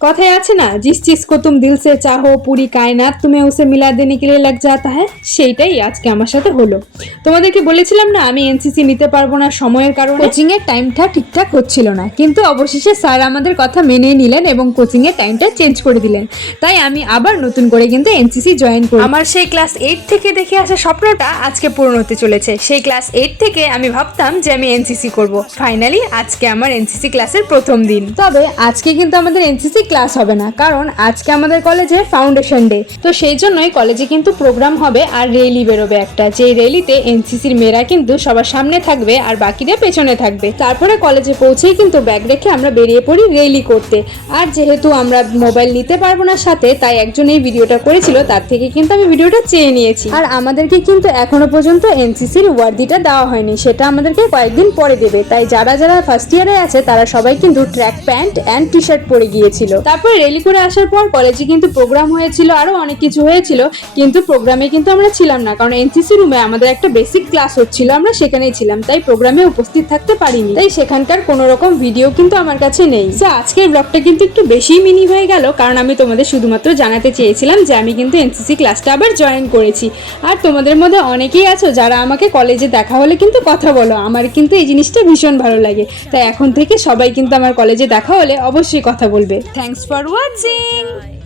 কথায় আছে না, जिस चीज को तुम दिल से चाहो पूरी कायनात तुम्हें उसे मिला देने के लिए लग जाता है, সেইটাই আজকে আমার সাথে হলো। তোমাদেরকে বলেছিলাম না আমি এনসিসি নিতে পারবো না সময়ের কারণে, কোচিং এর টাইমটা ঠিকঠাক হচ্ছিল না, কিন্তু অবশেষে স্যার আমাদের কথা মেনে নিলেন এবং কোচিং এর টাইমটা চেঞ্জ করে দিলেন। তাই আমি আবার নতুন করে কিন্তু এনসিসি জয়েন করি। আমার সেই ক্লাস 8 থেকে দেখে আসা স্বপ্নটা আজকে পূরণ হতে চলেছে। সেই ক্লাস 8 থেকে আমি ভাবতাম যে আমি এনসিসি করব, ফাইনালি আজকে আমার এনসিসি ক্লাসের প্রথম দিন। তবে আজকে কিন্তু আমাদের এনসিসি ক্লাস হবে না, কারণ আজকে আমাদের কলেজে ফাউন্ডেশন ডে, তো সেই জন্যই কলেজে কিন্তু প্রোগ্রাম হবে আর রেলি বেরোবে একটা, যে রেলিতে এনসিসির মেয়েরা কিন্তু সবার সামনে থাকবে আর বাকিরা পেছনে থাকবে। তারপরে কলেজে পৌঁছেই কিন্তু ব্যাগ রেখে আমরা বেরিয়ে পড়ি রেলি করতে। আর যেহেতু আমরা মোবাইল নিতে পারবো না সাথে, তাই একজন এই ভিডিওটা করেছিল, তার থেকে কিন্তু আমি ভিডিওটা চেয়ে নিয়েছি। আর আমাদেরকে কিন্তু এখনো পর্যন্ত এনসিসির ওয়ার্দিটা দেওয়া হয়নি, সেটা আমাদেরকে কয়েকদিন পরে দেবে। তাই যারা যারা ফার্স্ট ইয়ারে আছে তারা সবাই কিন্তু track pant and T shirt পরে গিয়েছিল। তারপরে রেলি করে আসার পর কলেজে কিন্তু প্রোগ্রাম হয়েছিল, আরো অনেক কিছু হয়েছিল, কিন্তু প্রোগ্রামে কিন্তু আমরা ছিলাম না, কারণ এনসিসি রুমে আমাদের একটা বেসিক ক্লাস হচ্ছিল, আমরা সেখানেই ছিলাম, তাই প্রোগ্রামে উপস্থিত থাকতে পারিনি। তাই সেখানকার কোনো রকম ভিডিও কিন্তু আমার কাছে নেই। আজকের ব্লগটা কিন্তু একটু বেশি মিনি হয়ে গেল, কারণ আমি তোমাদের শুধুমাত্র জানাতে চেয়েছিলাম যে আমি কিন্তু এনসিসি ক্লাসটা আবার জয়েন করেছি। আর তোমাদের মধ্যে অনেকেই আছো যারা আমাকে কলেজে দেখা হলে কিন্তু কথা বলো, আমার কিন্তু এই জিনিসটা ভীষণ ভালো লাগে। তাই এখন থেকে সবাই কিন্তু আমার কলেজে দেখা হলে অবশ্যই কথা বলবে। Thanks for watching.